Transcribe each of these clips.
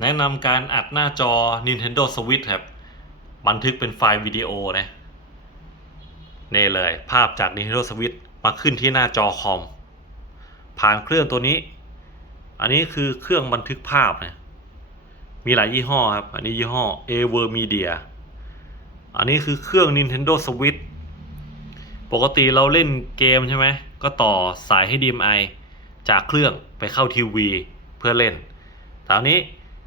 แนะนำการอัดหน้าจอ Nintendo Switch ครับ บันทึกเป็นไฟล์วิดีโอนะนี่เลยภาพจาก Nintendo Switch มาขึ้นที่หน้าจอคอม ผ่านเครื่องตัวนี้ อันนี้คือเครื่องบันทึกภาพนะมีหลายยี่ห้อครับ อันนี้ยี่ห้อ Avermedia อันนี้คือเครื่อง Nintendo Switch ปกติเราเล่นเกมใช่ไหม ก็ต่อสายให้ DMI จากเครื่องไปเข้าทีวีเพื่อเล่นแต่อันนี้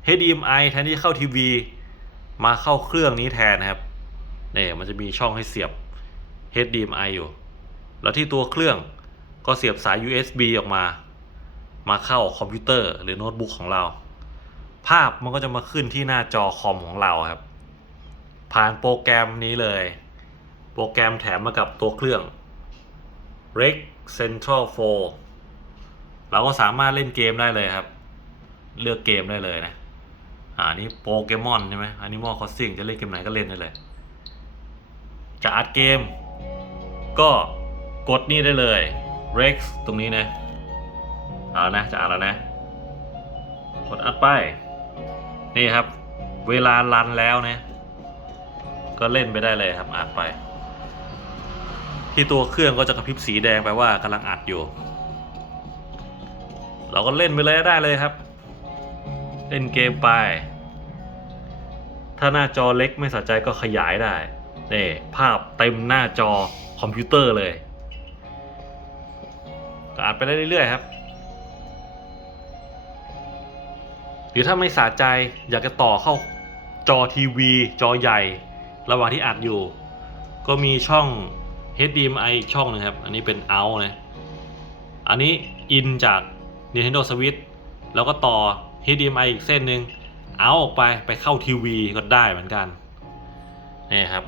HDMI แทนที่จะเข้าทีวีมาเข้าเครื่องนี้แทนนะครับเนี่ยมันจะมีช่องให้เสียบ HDMI อยู่ แล้วที่ตัวเครื่องก็เสียบสาย USB ออกมา มาเข้าคอมพิวเตอร์หรือโน้ตบุ๊กของเรา ภาพมันก็จะมาขึ้นที่หน้าจอคอมของเราครับ ผ่านโปรแกรมนี้เลย โปรแกรมแถมมากับตัวเครื่อง Rec Central 4เราก็สามารถเล่นเกมได้เลยครับ เลือกเกมได้เลยนะ อ่านี่โปเกมอนใช่ไหมอันนี้มอคอสซิ่งจะเล่นเกมไหนก็เล่นได้เลย จะอัดเกม ก็กดนี่ได้เลย Rex ตรงนี้นะเอานะจะอัดแล้วนะ กดอัดไป นี่ครับ เวลารันแล้วนะ ก็เล่นไปได้เลยครับอัดไป ที่ตัวเครื่องก็จะกระพริบสีแดงแปลว่ากำลังอัดอยู่ เราก็เล่นไปเลยได้เลยครับ เล่นเกมไป ถ้าหน้าจอเล็กไม่สะใจก็ขยายได้นี่ภาพเต็มหน้าจอคอมพิวเตอร์เลยก็อัดไปได้เรื่อยๆครับ หรือถ้าไม่สะใจอยากจะต่อเข้าจอทีวี จอใหญ่ ระหว่างที่อัดอยู่ ก็มีช่อง HDMI อีกช่องหนึงครับ อันนี้เป็น out นะ อันนี้อินจาก Nintendo Switch แล้วก็ต่อ HDMI อีกเส้นหนึ่งเอาออกไปไปเข้าทีวีก็ได้เหมือนกันนี่ครับ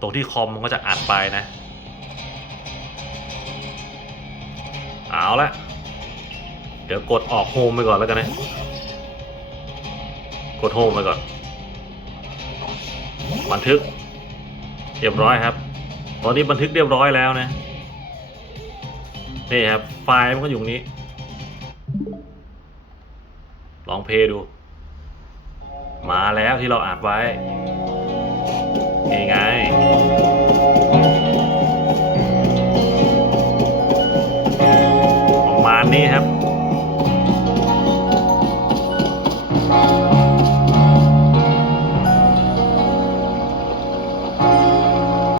ตรงที่คอมมันก็จะอัดไปนะ เอาละเดี๋ยวกดออกโฮมไปก่อนแล้วกันนะ กดโฮมไปก่อน บันทึก เรียบร้อยครับ ตอนนี้บันทึกเรียบร้อยแล้วนะ นี่ครับ ไฟล์มันก็อยู่นี้ ลองเพลย์ดู มาแล้วที่เราอัดไว้ นี่ไง ประมาณนี้ครับ